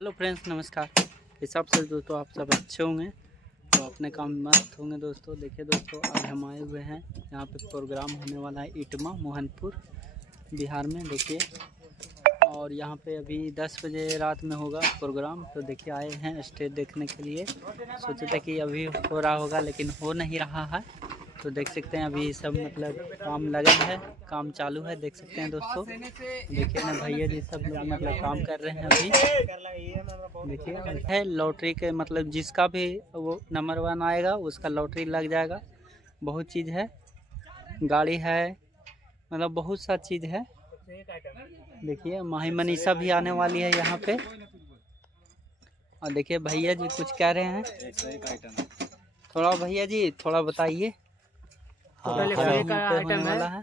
Hello friends, नमस्कार। हिसाब से दोस्तों आप सब अच्छे होंगे तो अपने काम में मस्त होंगे। दोस्तों देखिए दोस्तों, आज हम आए हुए हैं यहाँ पे प्रोग्राम होने वाला है इटमा मोहनपुर बिहार में। देखिए, और यहाँ पे अभी 10 बजे रात में होगा प्रोग्राम। तो देखिए आए हैं स्टेज देखने के लिए। सोचे थे कि अभी हो रहा होगा लेकिन हो नहीं रहा है। तो देख सकते हैं अभी सब मतलब काम लगा है, काम चालू है। देख सकते हैं दोस्तों, देखिए ना भैया जी सब लोग मतलब काम कर रहे हैं अभी। देखिए है लॉटरी के मतलब जिसका भी वो नंबर 1 आएगा उसका लॉटरी लग जाएगा। बहुत चीज़ है, गाड़ी है, मतलब बहुत सा चीज़ है। देखिए माही मनीषा भी आने वाली है यहाँ पे। और देखिए भैया जी कुछ कह रहे हैं, थोड़ा भैया जी थोड़ा बताइए। टोटल 101 का आइटम है।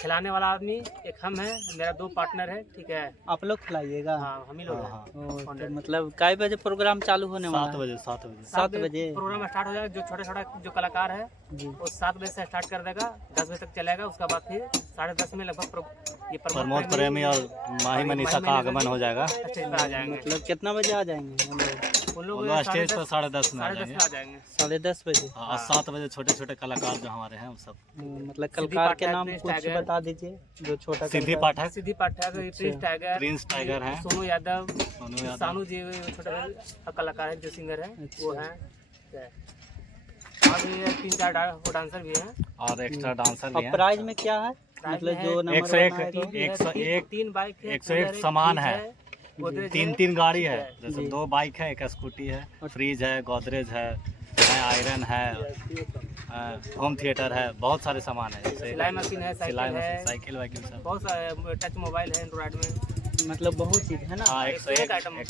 खिलाने वाला आदमी एक हम है, मेरा 2 पार्टनर है। ठीक है, आप लोग खिलाइएगा? हाँ हम ही लोग हैं। तो मतलब कै बजे प्रोग्राम चालू होने वाला है? 7 बजे प्रोग्राम स्टार्ट हो जाएगा। जो छोटा जो कलाकार है वो 7 बजे से स्टार्ट कर देगा, 10 बजे तक चलेगा। उसके बाद फिर 10:30 में लगभग ये प्रमोद प्रेमी और माही मनीषा का आगमन हो जाएगा। स्टेज पर आ जाएंगे। मतलब कितना बजे आ जाएंगे हम लोग? वो लोग स्टेज पर 10:30 में आ 10:30 जाएंगे। 10:30 बजे। और 7 बजे छोटे छोटे कलाकार जो हमारे हैं वो सब। मतलब कलाकार के नाम कुछ बता दीजिए। जो छोटा सिद्धि पाठक, सिद्धि पाठक, प्रिंस टाइगर है, सोनू यादव, सानू जी छोटा कलाकार है जो सिंगर है वो है। अभी 3-4 डांसर भी हैं और एक्स्ट्रा डांसर भी हैं। प्राइज में क्या है? मतलब जो नंबर 101 3 बाइक है, 101 सामान है। 3 गाड़ी है, जैसे 2 बाइक है, 1 स्कूटी है, फ्रिज है, गोदरेज है, आयरन है, होम थिएटर है, बहुत सारे सामान है। सिलाई मशीन है, साइकिल वाइकिल सब, बहुत सारे टच मोबाइल है एंड्रॉइड में। मतलब बहुत चीज़ है ना। 101 आइटम।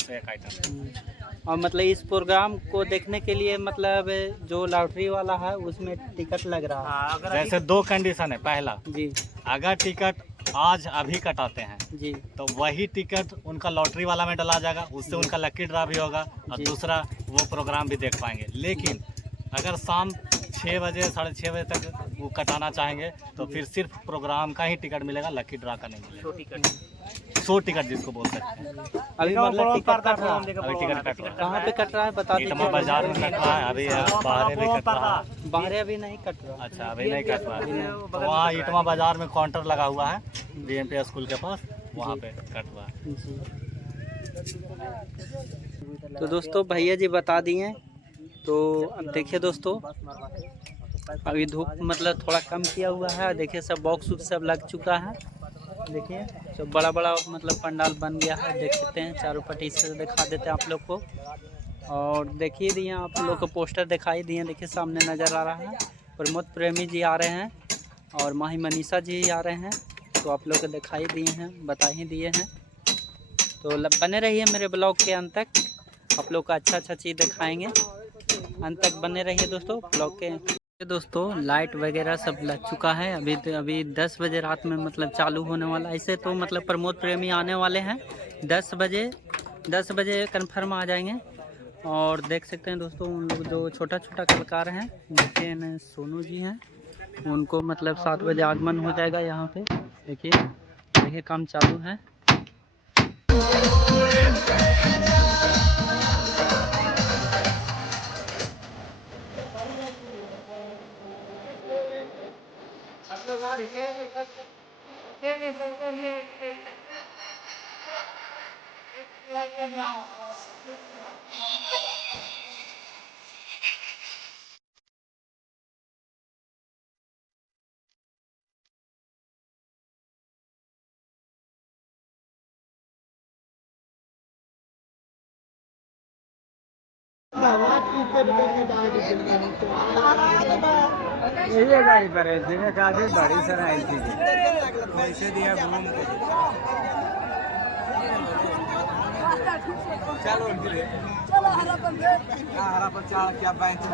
और मतलब इस प्रोग्राम को देखने के लिए मतलब जो लॉटरी वाला है उसमें टिकट लग रहा है। जैसे 2 कंडीशन है। पहला जी, अगर टिकट आज अभी कटाते हैं जी, तो वही टिकट उनका लॉटरी वाला में डला जाएगा, उससे उनका लकी ड्रा भी होगा और दूसरा वो प्रोग्राम भी देख पाएंगे। लेकिन अगर शाम 6 बजे 6:30 बजे तक वो कटाना चाहेंगे तो फिर सिर्फ प्रोग्राम का ही टिकट मिलेगा, लकी ड्रा का नहीं मिलेगा। 100 टिकट जिसको बोल सकते हैं। अभी मतलब टिकट कट रहा है? अभी टिकट कट रहा है। कहाँ पे कट रहा है बता इटमा दीजिए। बाजार में कट रहा है, अभी बाहर भी कट रहा है। बाहर अभी नहीं कट रहा। अच्छा, अभी नहीं कट रहा है। तो वहाँ इटमा बाजार में काउंटर लगा हुआ है BMP स्कूल के पास, वहाँ पे कट रहा है। तो दोस्तों भैया जी बता दिए। तो अब देखिए दोस्तों, अभी धूप मतलब थोड़ा कम किया हुआ है। देखिए सब बॉक्स उक्स सब लग चुका है। देखिए सब बड़ा बड़ा मतलब पंडाल बन गया है। देख सकते हैं, चारों पट्टी से दिखा देते हैं आप लोग को। और देखिए दिए आप लोग को पोस्टर दिखाई दिए। देखिए सामने नज़र आ रहा है प्रमोद प्रेमी जी आ रहे हैं और माही मनीषा जी आ रहे हैं। तो आप लोग को दिखाई दिए हैं, बता ही दिए हैं। तो बने रहिए मेरे ब्लॉग के अंत तक, आप लोग को अच्छा चीज़ दिखाएंगे। अंत तक बने रहिए दोस्तों ब्लॉग के। दोस्तों लाइट वगैरह सब लग चुका है। अभी 10 बजे रात में मतलब चालू होने वाला। ऐसे तो मतलब प्रमोद प्रेमी आने वाले हैं 10 बजे कन्फर्म आ जाएंगे। और देख सकते हैं दोस्तों, उन लोग जो छोटा कलाकार हैं, देखिए सोनू जी हैं, उनको मतलब 7 बजे आगमन हो जाएगा यहाँ पे। देखिए काम चालू है। ये गाड़ी पर है, इसमें काफी बड़ी सराय थी। पैसे दिया घूम के। चलो हरा पर चाल क्या बैंक में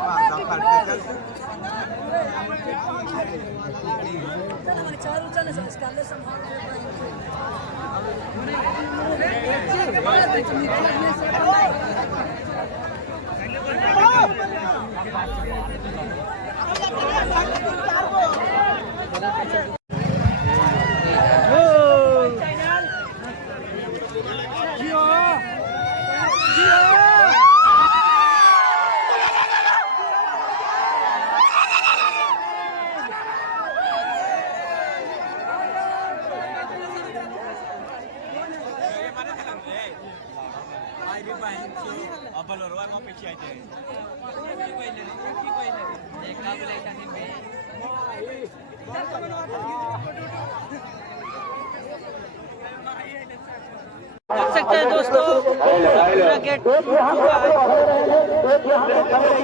देख सकते हैं दोस्तों पूरा गेट टूट चुका है। गेट टूट चुका है।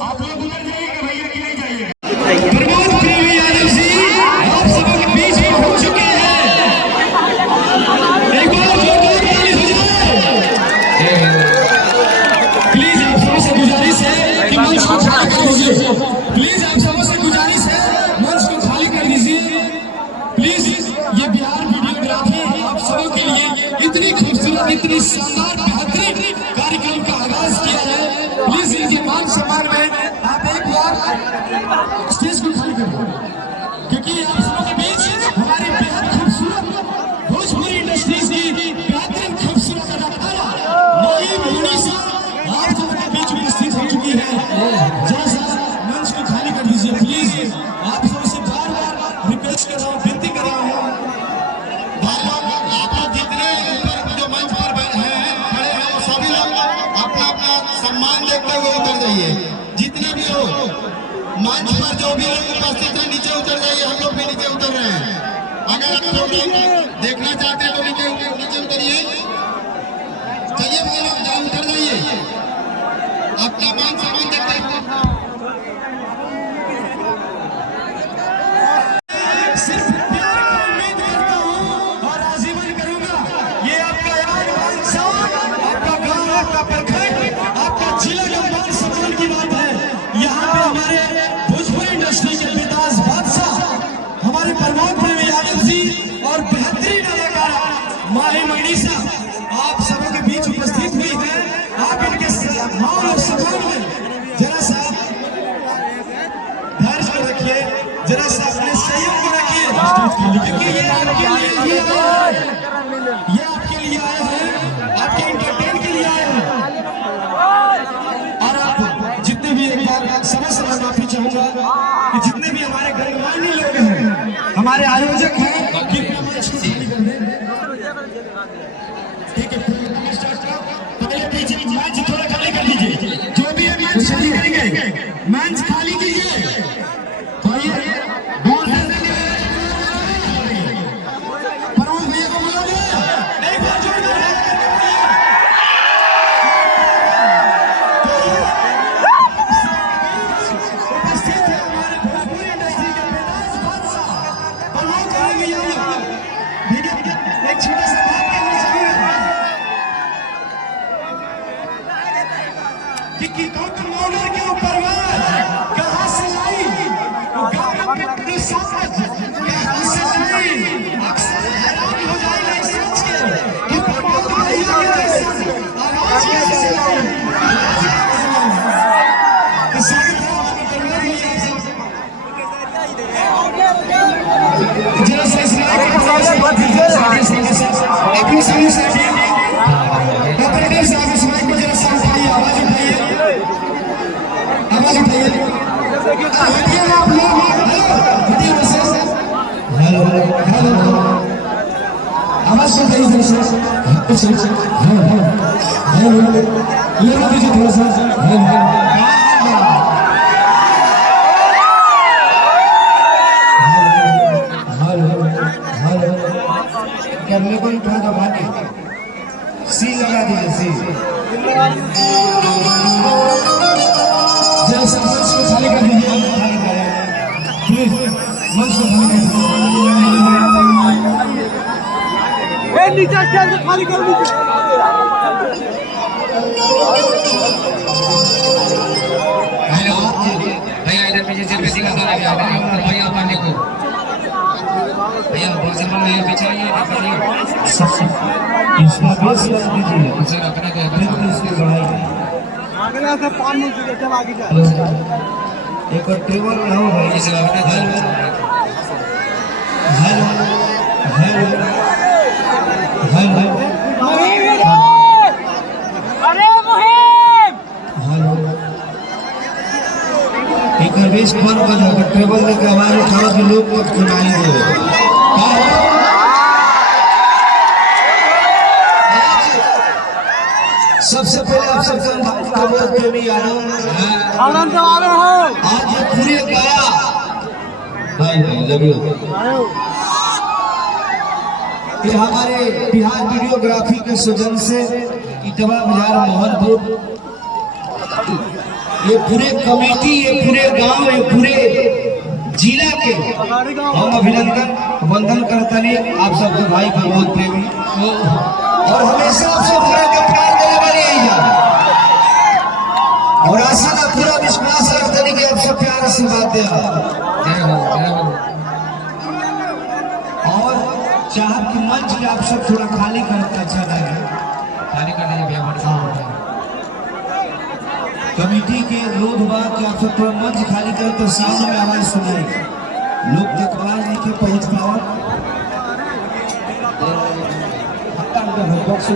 आप लोग उधर जाइएगा भैया की नहीं जाइएगा। प्रमोद प्रेमी यादव जी आप सबके बीच में हो चुके हैं। एक बार जोरदार ताली हो जाए। प्लीज आप सबसे गुजारिश है कि मंच को खाली कर दीजिए। प्लीज आप सबसे गुजारिश है मंच को खाली कर दीजिए। प्लीज ये बिहार वीडियोग्राफी आप सबों के लिए इतनी खूबसूरत इतनी शानदार बेहतरीन कार्यक्रम का आगाज किया है। प्लीज इनके मान सम्मान में आप एक बार स्टेज को खाली करें, क्योंकि आप सबों के बीच हमारी बेहद खूबसूरत भोजपुरी इंडस्ट्रीज की बेहतरीन खूबसूरत अदाकारा नईम मुनीसा आप सबों के बीच में स्थित हो चुकी है। जैसा मंच को खाली कर दीजिए। प्लीज आप सबसे बार बार रिक्वेस्ट कर रहा हूँ, विनती कर रहा हूँ। आप लोग जितने जो मंच पर खड़े हैं वो सभी लोग अपना अपना सम्मान देखते हुए उतर जाइए। जितने भी हो मंच पर जो भी लोग उपस्थित हैं नीचे उतर जाइए। हम लोग भी नीचे उतर रहे हैं। अगर आप प्रोग्राम देखना चाहते हैं तो नीचे उतरिए। चलिए भाई लोग जरा उतर जाइए, अपना मान सम्मान देखते हैं। सिर्फ प्यार का उम्मीद करता हूँ और आजीवन करूंगा। ये आपका याद आपका गाँव आपका प्रखंड आपका जिला का मान सम्मान की बात है। यहाँ पे हमारे भोजपुरी इंडस्ट्री के बेताज बादशाह हमारे प्रमोद प्रेमी यादव जी और बेहतरीन अदाकारा माही मनीषा आप सबों के बीच उपस्थित हुई है। आप इनके मान और सम्मान में जरा सा धैर्य को रखिए, जरा सा अपने संयम को रखिए, क्योंकि ये आपके लिए आए हैं, आपके इंटरटेन के लिए आए हैं। और आप जितने भी एक बार समय समय माफी चाहूंगा कि जितने भी हमारे गणमान्य लोग हैं, हमारे आयोजक हैं, ठीक है पहले पीछे मंच थोड़ा खाली कर लीजिए। जो भी है मंच खाली करेंगे, मंच खाली कीजिए। आवाज सुन रही है थोड़ा सा करने को थोड़ा दबा के सी लगा दीजिए। सी जैसा मंच को खाली कर दीजिए, प्लीज मंच को खाली कर दीजिए। नीचे स्टेज को खाली कर दीजिए। थोड़ा ये पीछे आइए इसमें बेस लग दीजिए इसे रखने के बाद इसकी बढ़ाई अगला से 5 मिनट के जब आगे जा एक और टेबल में हो भाई इसे रखने हेलो हेलो हेलो अरे मुहिम हेलो एक और बेस बंद कर दो टेबल लेके आवाज उठाओ कि लोग को सुनाई दे सबसे पहले आप सबका प्रेमी यादव आनंद आ रहे हो आज ये पूरे गाया भाई लव यू ये हमारे बिहार वीडियोग्राफी के सृजन से इटवा बाजार मोहनपुर ये पूरे कमेटी ये पूरे गांव ये पूरे जिला के हम अभिनंदन वंदन करते हैं आप सबके भाई का बहुत प्रेमी और हमेशा आप सब के प्यार देने वाले और आशा का पूरा विश्वास रखते हैं कि आप सब प्यार से बातें और चाहत की मंच में आप सब थोड़ा खाली करते अच्छा लगे खाली करने कमेटी के लोग बात कि आप सब थोड़ा मंच खाली करें तो सामने में आवाज सुनाई लोग तक आवाज नहीं पहुंच पाओ बॉक्स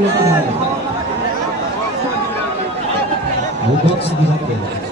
वो बॉक्स दिखाते हैं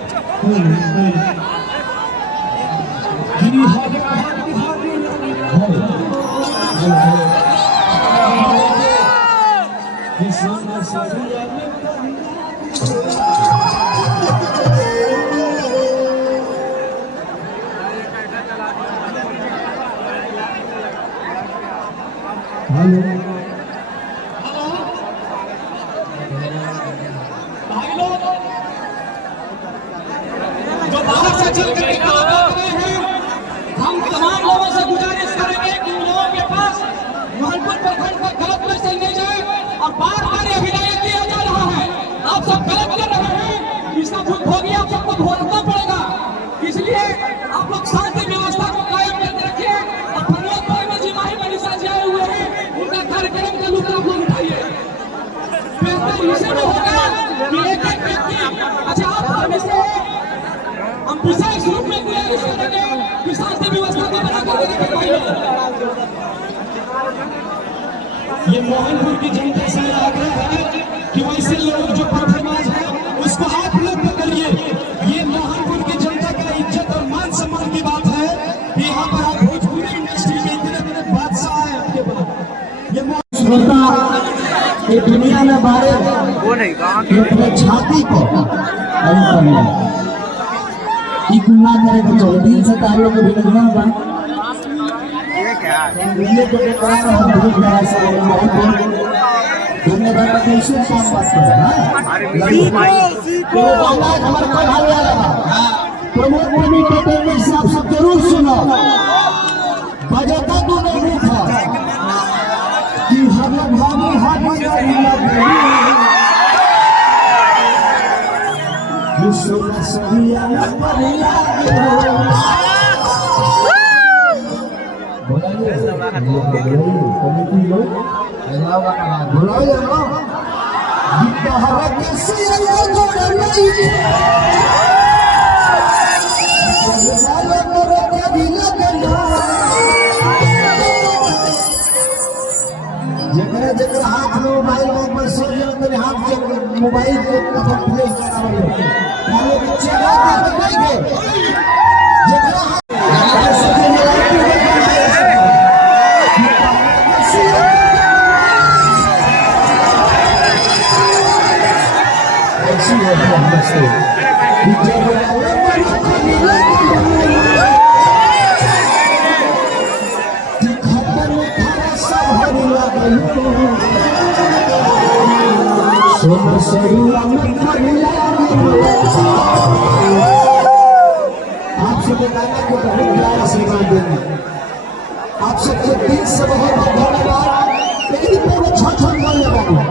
हम तमाम लोगों से गुजारिश करेंगे कि उन लोगों के पास मोहनपुर प्रखंड का गलत मैसेज नहीं जाए और बार बार अभिनय किया जा रहा है आप सब गलत कर रहे हैं इसका भुगतान आप सबको भुगतना पड़ेगा इसलिए आप लोग शांति व्यवस्था को कायम करके रखिए और प्रमोद में जिमाही मनीषा जी आए हुए हैं उनका कार्यक्रम का लुत्फ आप लोग उठाइए बेहतर इसे में होगा कि एक एक व्यक्ति अच्छा आप हम विशेष रूप में गुजारिश करेंगे कि शांति व्यवस्था को बनाकर रखें भाई ये मोहनपुर की जनता से आग्रह है कि वैसे लोग जो परफॉर्मेंस है उसको आप लोग पकड़िए ये मोहनपुर की जनता का इज्जत और मान सम्मान की बात है कि यहाँ पर आप भोजपुरी इंडस्ट्री में इतने बादशाह है आपके पास ये दुनिया में बारे वो नहीं अपने छाती को गुना करे तो दिल से तारों को भी लगना होगा ये क्या ये तो धन्यवाद कैसे काम बात कर रहा है हमारे को भाग लगा प्रमोद प्रेमी टेंडर से आप सब जरूर सुनो बजाता तो नहीं था कि हम भाभी हाथ जगह हाथ में मोबाइल में मेरे हाथ से मोबाइल को प्ले आपसे बताना को बहुत प्यार आशीर्वाद देंगे आप सबके दिल से बहुत बहुत धन्यवाद लेकिन पूरा छठ लगाना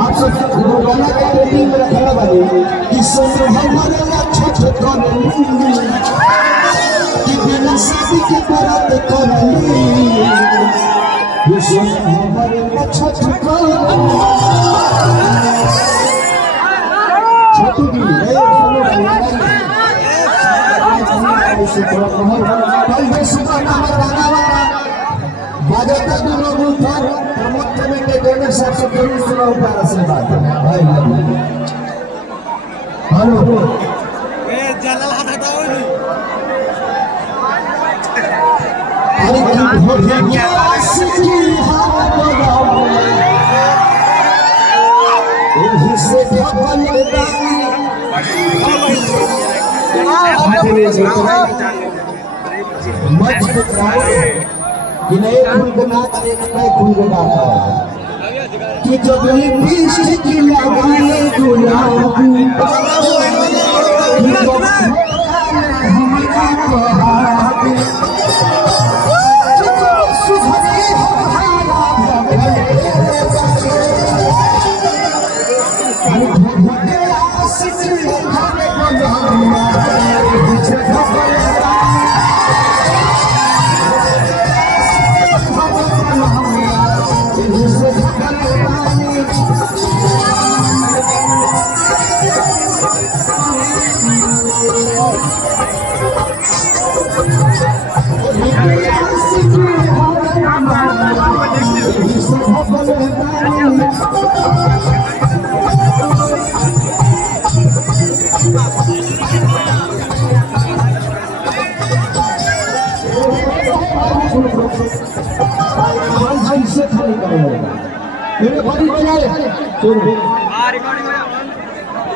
आप सबसे गाना का ट्रेनिंग में रखने वाले कि हमारे छठ कि सिख करत करली विश्व हमारे अच्छा छका छोटी भी है कल में सुबह नाम गाना वाला बाजाता दोनों ऊपर प्रमोद कमेटी डोनर साहब से जरूर सुना ऊपर से बात भाई हेलो ए जलाल हाथ हटाओ अरे की भोगिया सिकी हाथ लगाओ एही से भगवान दानी मत कराओ इन्हें फूल बना करे नए फूल बना कि जब लिपस्टिक लगाए गुलाब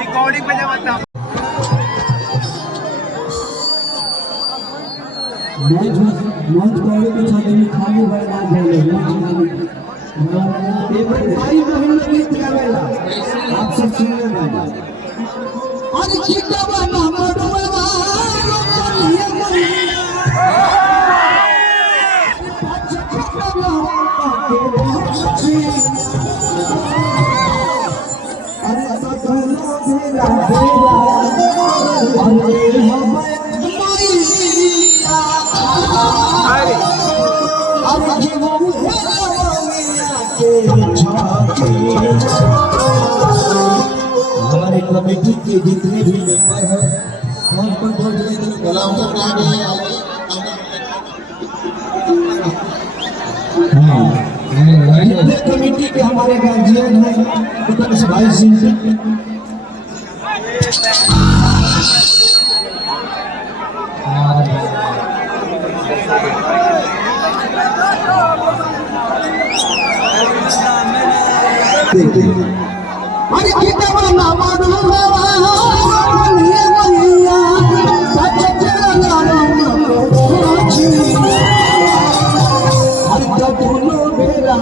रिकॉर्डिंग पे जब मंच पहले कुछ आदमी खाली बर्बाद हो गए भाई बहन गीत गावेला आप सब सुनिए गाना अरे चिकवा ना मडवा ये अरे सतना भेला अरे हम हमारे कमेटी के जितने भी मेंबर हैं कौन जितने कमेटी के हमारे गार्जियन हैं भाई सिंह अरे कितना ना मानो ये मैया बच्चा ना अरे तो दोनों बेरा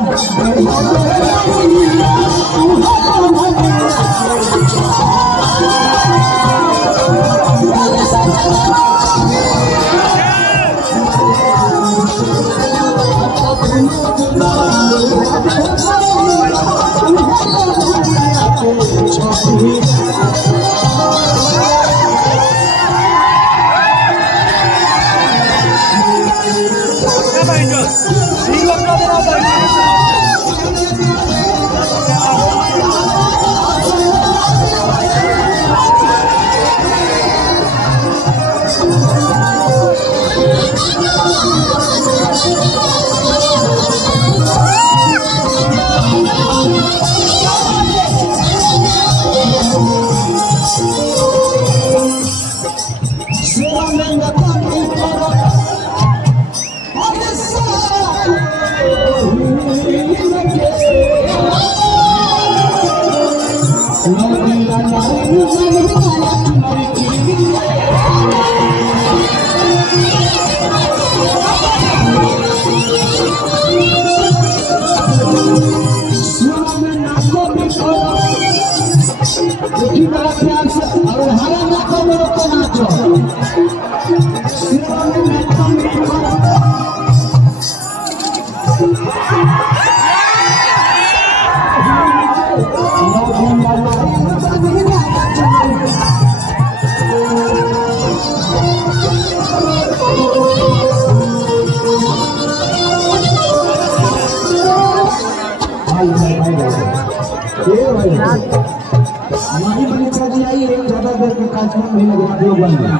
जल्दी आइए, ज्यादा देर में कार्यक्रम नहीं लगेगा ग्लोबल में।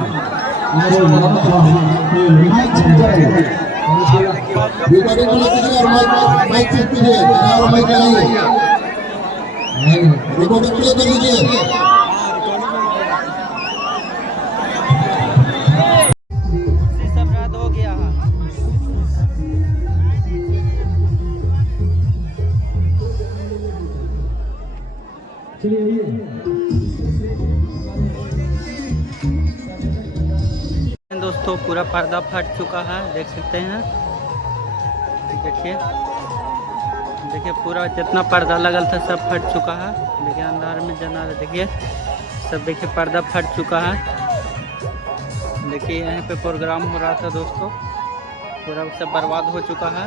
माइक चेक करें, रिकॉर्डिंग को लीजिए और माइक चेक कीजिए और माइक लगाइए, रिकॉर्डिंग प्ले कर लीजिए। सब रात हो गया है। दोस्तों पूरा पर्दा फट चुका है, देख सकते हैं। देखिए देखिए पूरा जितना पर्दा लगल था सब फट चुका है। देखिए अंधार में जना रहे, देखिए सब देखिए पर्दा फट चुका है। देखिए यहाँ पे प्रोग्राम हो रहा था दोस्तों, पूरा सब बर्बाद हो चुका है।